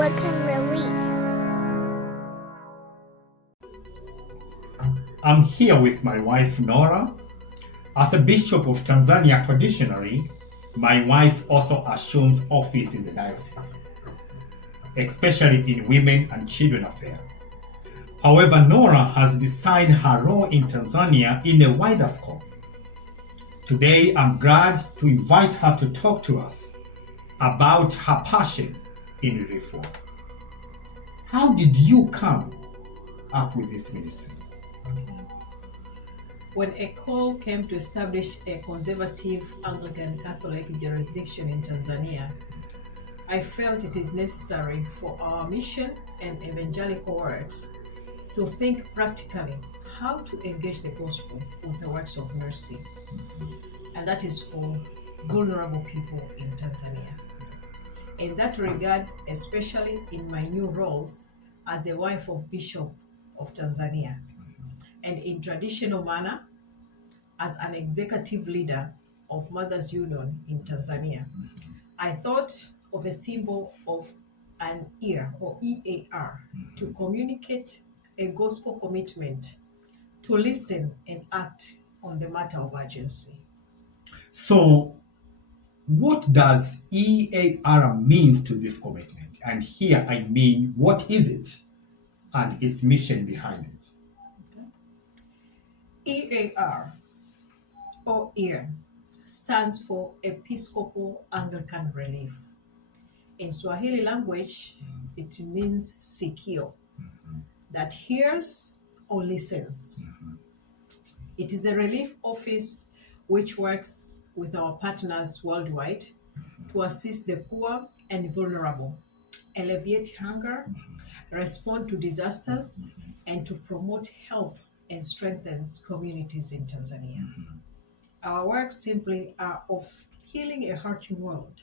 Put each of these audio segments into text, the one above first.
Anglican Relief. I'm here with my wife Nora. As a Bishop of Tanzania traditionally, my wife also assumes office in the diocese, especially in women and children affairs. However, Nora has decided her role in Tanzania in a wider scope. Today, I'm glad to invite her to talk to us about her passion in reform. How did you come up with this ministry? When a call came to establish a conservative Anglican Catholic jurisdiction in Tanzania, I felt it is necessary for our mission and evangelical works to think practically how to engage the gospel with the works of mercy. And that is for vulnerable people in Tanzania. In that regard, especially in my new roles as a wife of Bishop of Tanzania, and in traditional manner as an executive leader of Mothers Union in Tanzania, I thought of a symbol of an ear or EAR to communicate a gospel commitment to listen and act on the matter of urgency. So, what does EAR means to this commitment? And here I mean, what is it and its mission behind it? EAR or EAR stands for Episcopal Anglican Relief. In Swahili language, it means sikio, that hears or listens. It is a relief office which works with our partners worldwide to assist the poor and vulnerable, alleviate hunger, respond to disasters, and to promote health and strengthens communities in Tanzania. Our works simply are of healing a hurting world.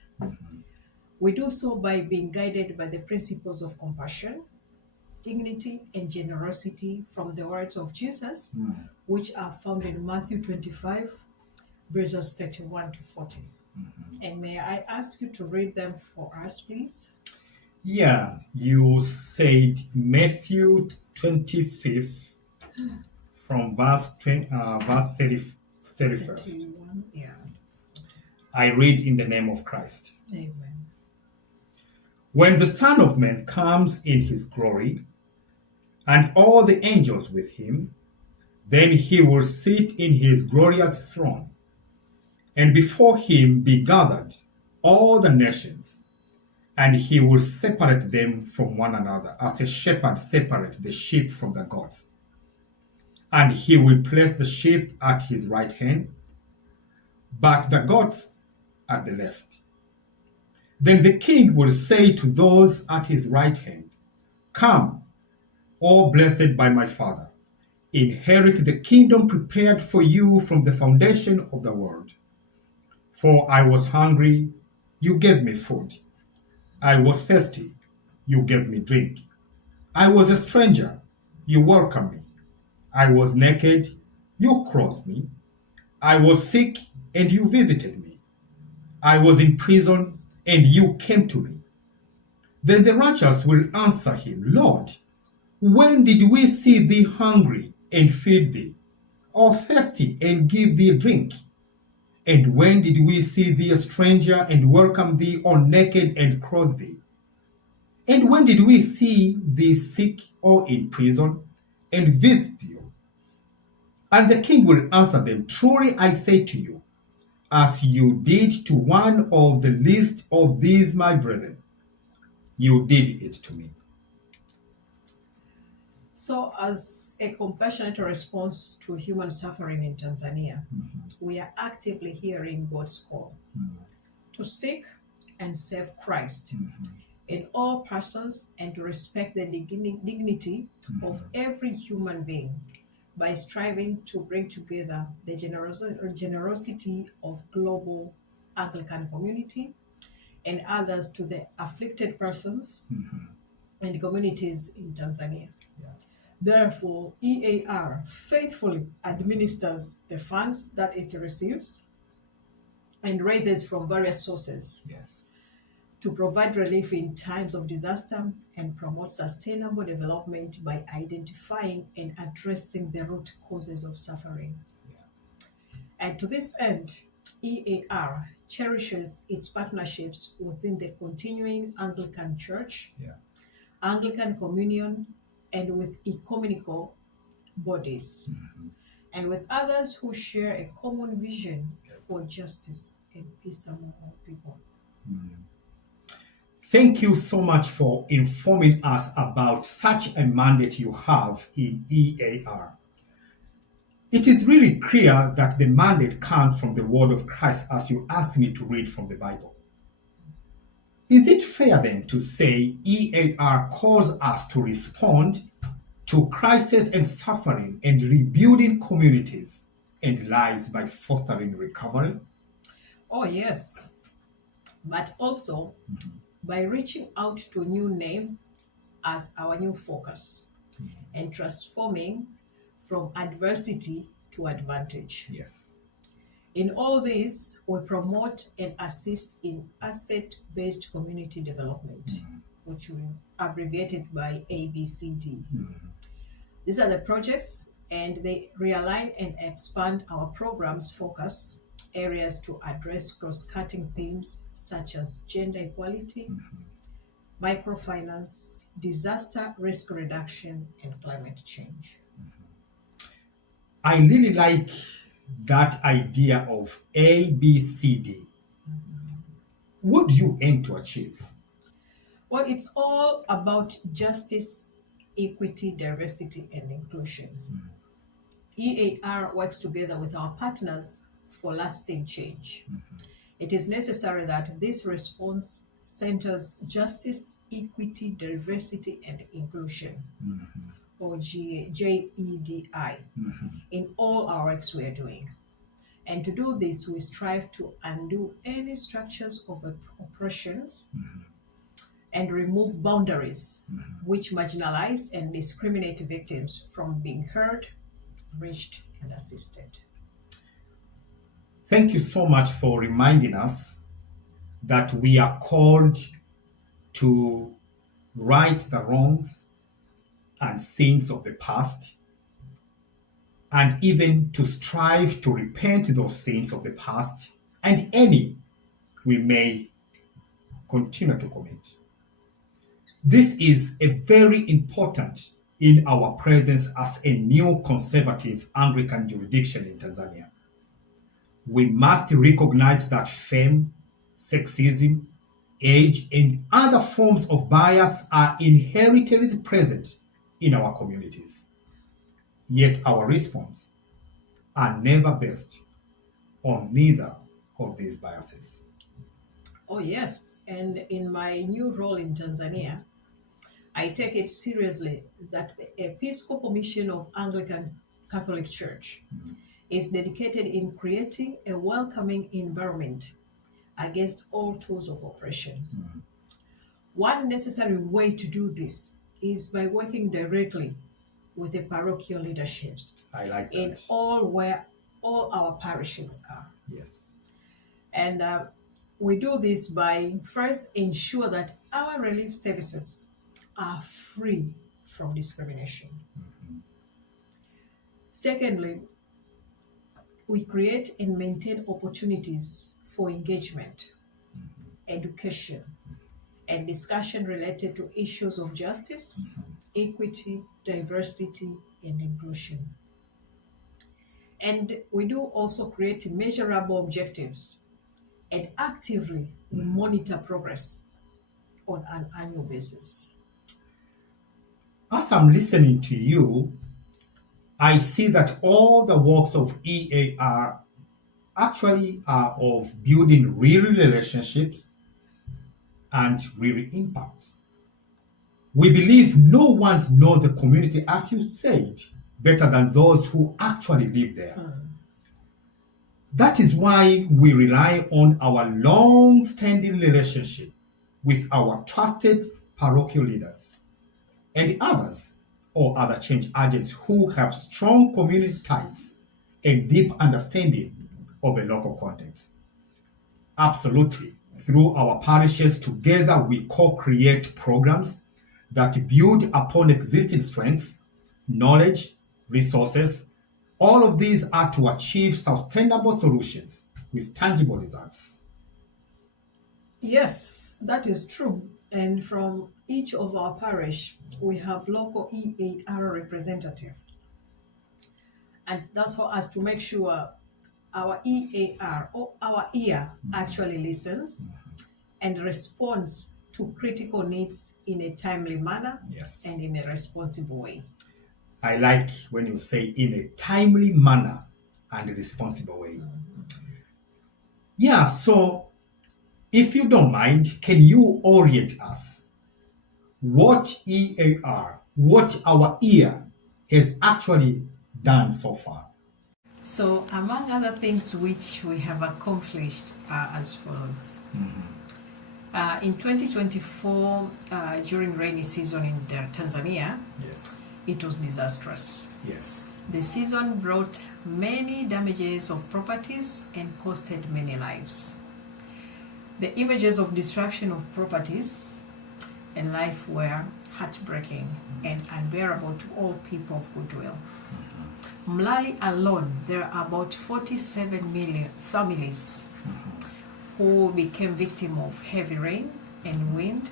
We do so by being guided by the principles of compassion, dignity, and generosity from the words of Jesus, which are found in Matthew 25, verses 31 to 40. And may I ask you to read them for us, please? Yeah, you said Matthew 25 from verse 31st. 31, yeah. I read in the name of Christ. Amen. When the Son of Man comes in his glory, and all the angels with him, then he will sit in his glorious throne, and before him be gathered all the nations, and he will separate them from one another, as a shepherd separates the sheep from the goats. And he will place the sheep at his right hand, but the goats at the left. Then the king will say to those at his right hand, "Come, all blessed by my Father, inherit the kingdom prepared for you from the foundation of the world. For I was hungry, you gave me food. I was thirsty, you gave me drink. I was a stranger, you welcomed me. I was naked, you clothed me. I was sick, and you visited me. I was in prison, and you came to me." Then the righteous will answer him, "Lord, when did we see thee hungry and feed thee, or thirsty and give thee drink? And when did we see thee a stranger and welcome thee, or naked and clothe thee? And when did we see thee sick or in prison and visit you?" And the king will answer them, "Truly I say to you, as you did to one of the least of these my brethren, you did it to me." So, as a compassionate response to human suffering in Tanzania, we are actively hearing God's call to seek and serve Christ in all persons and to respect the dignity of every human being by striving to bring together the generosity of global Anglican community and others to the afflicted persons and communities in Tanzania. Therefore, EAR faithfully administers the funds that it receives and raises from various sources to provide relief in times of disaster and promote sustainable development by identifying and addressing the root causes of suffering. And to this end, EAR cherishes its partnerships within the continuing Anglican Church, Anglican Communion, and with ecumenical bodies, and with others who share a common vision for justice and peace among all people. Thank you so much for informing us about such a mandate you have in EAR. It is really clear that the mandate comes from the word of Christ, as you asked me to read from the Bible. Is it fair then to say EAR calls us to respond to crisis and suffering and rebuilding communities and lives by fostering recovery? Oh, yes. But also by reaching out to new names as our new focus and transforming from adversity to advantage. Yes. In all this, we promote and assist in asset-based community development, which we abbreviated by ABCD. These are the projects, and they realign and expand our program's focus areas to address cross-cutting themes such as gender equality, microfinance, disaster risk reduction, and climate change. I really like that idea of ABCD. What do you aim to achieve? Well, it's all about justice, equity, diversity, and inclusion. EAR works together with our partners for lasting change. It is necessary that this response centers justice, equity, diversity, and inclusion, or JEDI, in all our works we are doing. And to do this, we strive to undo any structures of oppressions and remove boundaries which marginalize and discriminate victims from being heard, reached, and assisted. Thank you so much for reminding us that we are called to right the wrongs and sins of the past, and even to strive to repent those sins of the past and any we may continue to commit. This is a very important in our presence as a new conservative Anglican jurisdiction in Tanzania. We must recognize that fame, sexism, age, and other forms of bias are inherently present in our communities. Yet our response are never based on neither of these biases. Oh, yes. And in my new role in Tanzania, I take it seriously that the Episcopal mission of Anglican Catholic Church is dedicated in creating a welcoming environment against all tools of oppression. One necessary way to do this is by working directly with the parochial leaderships I like that. in all where all our parishes are. Yes. And we do this by first ensure that our relief services are free from discrimination. Secondly, we create and maintain opportunities for engagement, education, and discussion related to issues of justice, equity, diversity, and inclusion. And we do also create measurable objectives and actively monitor progress on an annual basis. As I'm listening to you, I see that all the works of EAR actually are of building real relationships and real impact. We believe no one knows the community, as you said, better than those who actually live there. That is why we rely on our long-standing relationship with our trusted parochial leaders and others or other change agents who have strong community ties and deep understanding of a local context. Absolutely, Through our parishes, together we co-create programs that build upon existing strengths, knowledge, resources. All of these are to achieve sustainable solutions with tangible results. Yes, that is true. And from each of our parish, we have local EAR representative. And that's for us to make sure our EAR or our ear actually listens and responds to critical needs in a timely manner Yes. and in a responsible way. I like when you say in a timely manner and a responsible way. Yeah, so if you don't mind, can you orient us what EAR, what our ear has actually done so far? So, among other things which we have accomplished are as follows. In 2024, during rainy season in Tanzania, Yes. it was disastrous. Yes. The season brought many damages of properties and costed many lives. The images of destruction of properties and life were heartbreaking and unbearable to all people of goodwill. Mlali alone, there are about 47 million families who became victims of heavy rain and wind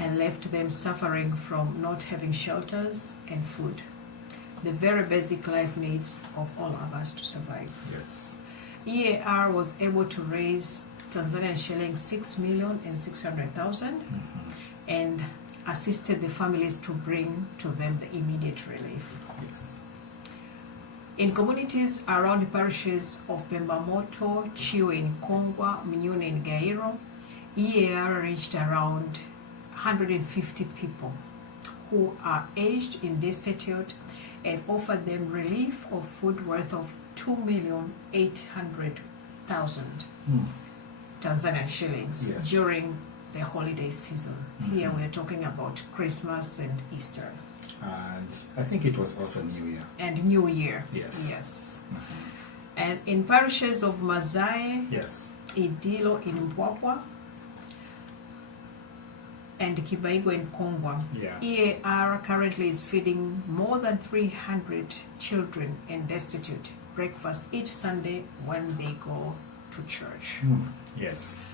and left them suffering from not having shelters and food, the very basic life needs of all of us to survive. Yes. EAR was able to raise Tanzanian shillings 6,600,000 and assisted the families to bring to them the immediate relief. Yes. In communities around the parishes of Pembamoto, Chiwe in Kongwa, Mnyune in Gairo, EAR reached around 150 people who are aged and destitute and offered them relief of food worth of 2,800,000 Tanzanian shillings Yes. during the holiday seasons. Here we are talking about Christmas and Easter. And I think it was also New Year. And New Year. Yes. Yes. And in parishes of Mazae, Yes. Idilo in Mpwapwa, and Kibaigo in Kongwa, Yeah. EAR currently is feeding more than 300 children and destitute breakfast each Sunday when they go to church. Yes.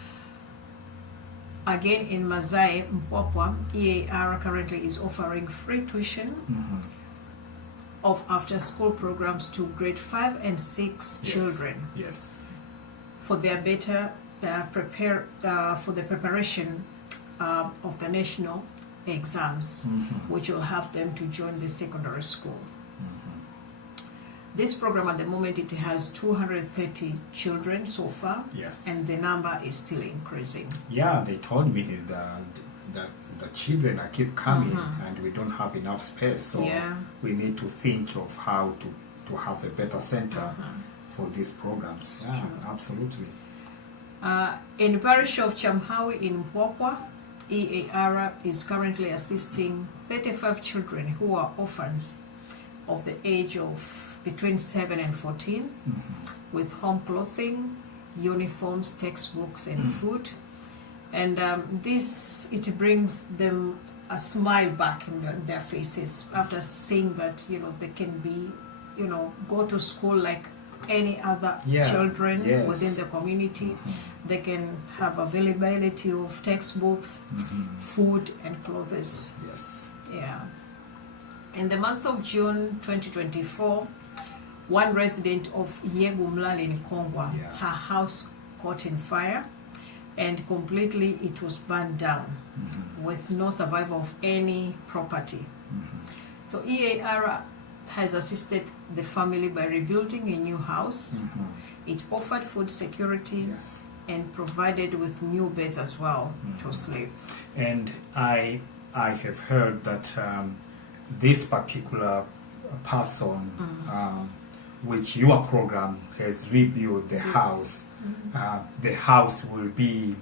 Again, in Mazae, Mpwapwa, EAR currently is offering free tuition of after-school programs to grade 5 and 6 children Yes. for their better for the preparation of the national exams, which will help them to join the secondary school. This program at the moment, it has 230 children so far, Yes. and the number is still increasing. Yeah, they told me that the children keep coming and we don't have enough space, so Yeah. we need to think of how to have a better center for these programs. Yeah, absolutely. In the parish of Chamhawi in Mpwapwa, EAR is currently assisting 35 children who are orphans of the age of between 7 and 14 with home clothing, uniforms, textbooks, and food. And it brings them a smile back in their faces after seeing that, they can be, go to school like any other children within the community. They can have availability of textbooks, food, and clothes. Yes. Yeah. In the month of June 2024, one resident of Yegu Mlali in Kongwa, her house caught in fire and completely it was burned down with no survival of any property. So EAR has assisted the family by rebuilding a new house. It offered food security and provided with new beds as well to sleep. And I have heard that this particular person, which your program has rebuilt the house, the house will be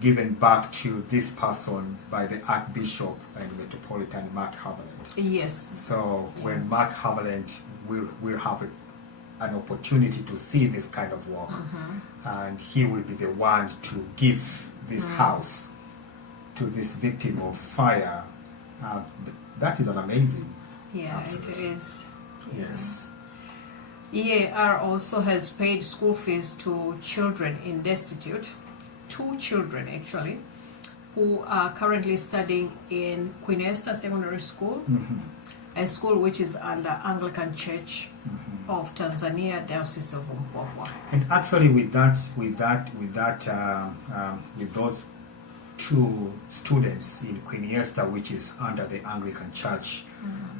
given back to this person by the Archbishop and Metropolitan Mark Haviland. Yes. So when Mark Haviland will have an opportunity to see this kind of work, and he will be the one to give this house to this victim of fire. That is an amazing. Yeah, Absolutely. it is. Yes. EAR also has paid school fees to children in destitute, 2 children actually, who are currently studying in Queen Esther Secondary School, a school which is under Anglican Church of Tanzania, Diocese of Mpwapwa. And actually, with those 2 students in Queen Esther, which is under the Anglican Church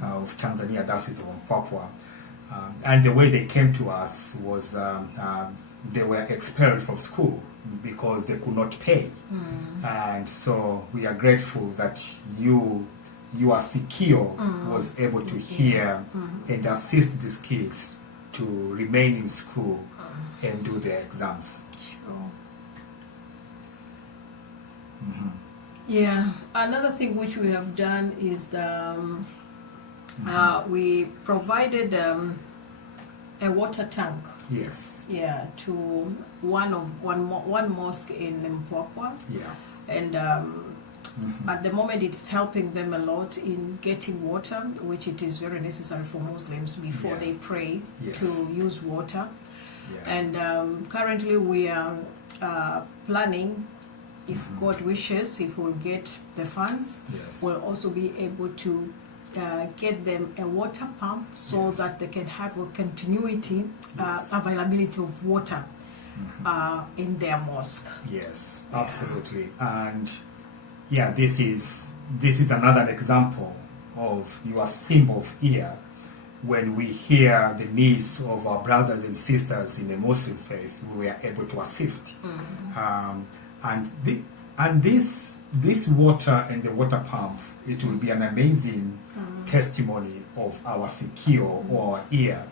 of Tanzania, Diocese of Mpwapwa, and the way they came to us was they were expelled from school because they could not pay. And so we are grateful that you are secure, was able to hear and assist these kids to remain in school and do their exams. Sure. Yeah, another thing which we have done is we provided a water tank. Yes. Yeah, to one mosque in Mpwapwa. Yeah. And at the moment it's helping them a lot in getting water, which it is very necessary for Muslims before they pray to use water. Yeah. And currently we are planning, if God wishes, if we'll get the funds, we'll also be able to get them a water pump so that they can have a continuity, availability of water in their mosque. Yes, absolutely. And yeah, this is another example of your symbol of ear. When we hear the needs of our brothers and sisters in the Muslim faith, we are able to assist. And this water and the water pump, it will be an amazing testimony of our secure or ear.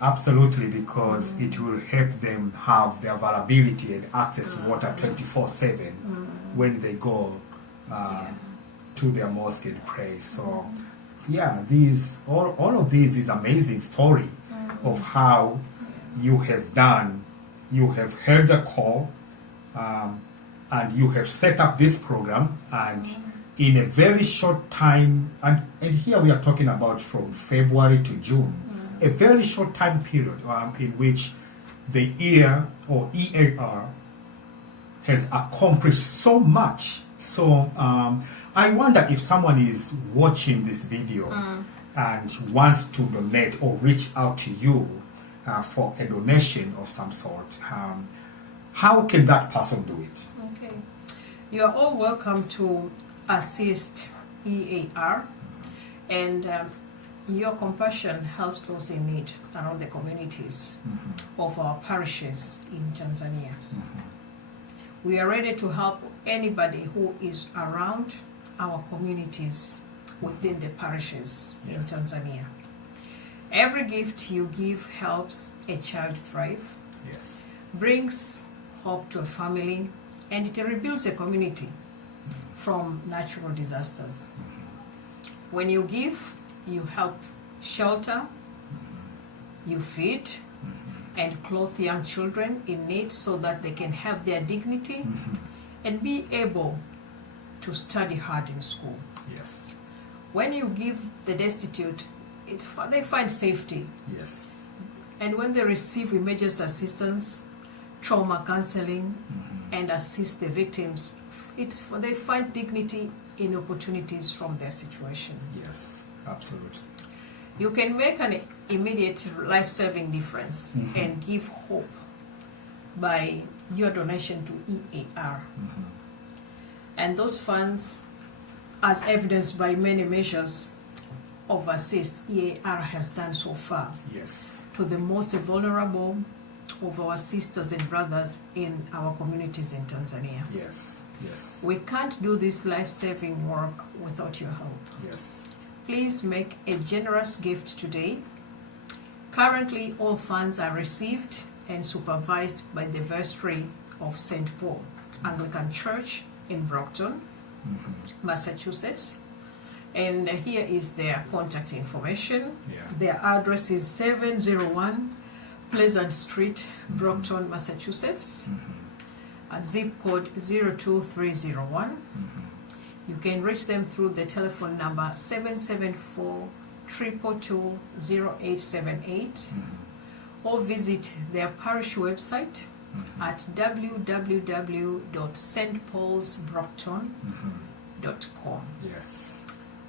Absolutely, because it will help them have the availability and access to water 24/7 when they go to their mosque and pray. So yeah, all of this is amazing story of how you have done. You have heard the call, and you have set up this program, and in a very short time, and here we are talking about from February to June, a very short time period in which the EAR or EAR has accomplished so much. So I wonder if someone is watching this video and wants to donate or reach out to you for a donation of some sort. How can that person do it? Okay. You are all welcome to assist EAR, and your compassion helps those in need around the communities of our parishes in Tanzania. We are ready to help anybody who is around our communities within the parishes in Tanzania. Every gift you give helps a child thrive, brings hope to a family, and it rebuilds a community from natural disasters. When you give, you help shelter, you feed and clothe young children in need so that they can have their dignity and be able to study hard in school. Yes. When you give the destitute, they find safety. Yes. And when they receive emergency assistance, trauma counseling, and assist the victims, they find dignity in opportunities from their situation. Yes, absolutely. You can make an immediate life-saving difference and give hope by your donation to EAR. And those funds, as evidenced by many measures of assist EAR has done so far, to the most vulnerable of our sisters and brothers in our communities in Tanzania. Yes, yes. We can't do this life-saving work without your help. Yes. Please make a generous gift today. Currently, all funds are received and supervised by the Vestry of St. Paul Anglican Church in Brockton, Massachusetts. And here is their contact information. Their address is 701 Pleasant Street, Brockton, Massachusetts, zip code 02301. You can reach them through the telephone number 774-222-0878 or visit their parish website at www.stpaulsbrockton.com. Yes.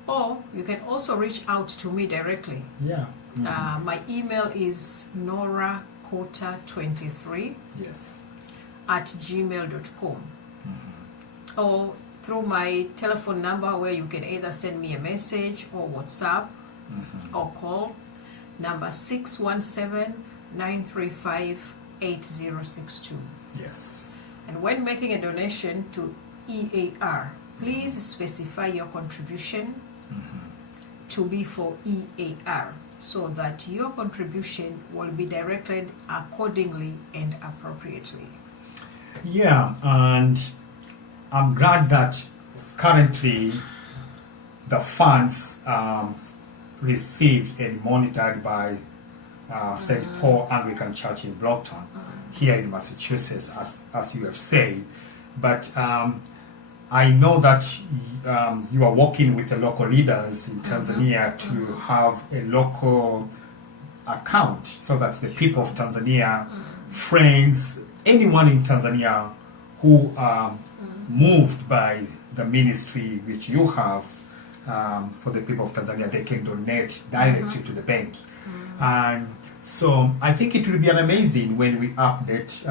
Or you can also reach out to me directly. Yeah. My email is noracota23 Yes. @gmail.com. Or through my telephone number, where you can either send me a message or WhatsApp or call number 617-935-8062. Yes. And when making a donation to EAR, please specify your contribution to be for EAR, so that your contribution will be directed accordingly and appropriately. Yeah, and I'm glad that currently the funds received and monitored by St. Paul Anglican Church in Brockton, here in Massachusetts, as you have said. But I know that you are working with the local leaders in Tanzania to have a local account, so that the people of Tanzania, friends, anyone in Tanzania who are moved by the ministry which you have for the people of Tanzania, they can donate directly to the bank. And so I think it will be amazing when we update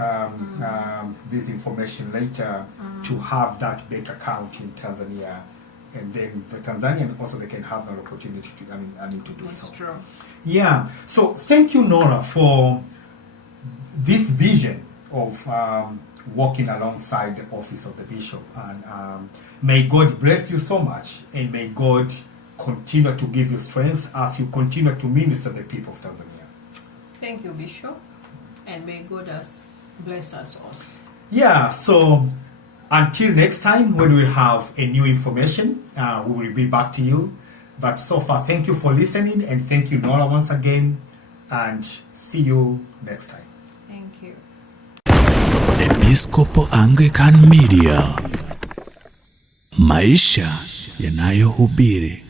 this information later to have that bank account in Tanzania, and then the Tanzanian also, they can have an opportunity to to do That's so. true. Yeah. So thank you, Nora, for this vision of working alongside the office of the bishop, and may God bless you so much, and may God continue to give you strength as you continue to minister the people of Tanzania. Thank you, Bishop, and may God bless us all. Yeah, so until next time when we have a new information, we will be back to you. But so far, thank you for listening, and thank you, Nora, once again, and see you next time. Thank you. Episcopal Anglican Media, maisha yanayohubiri.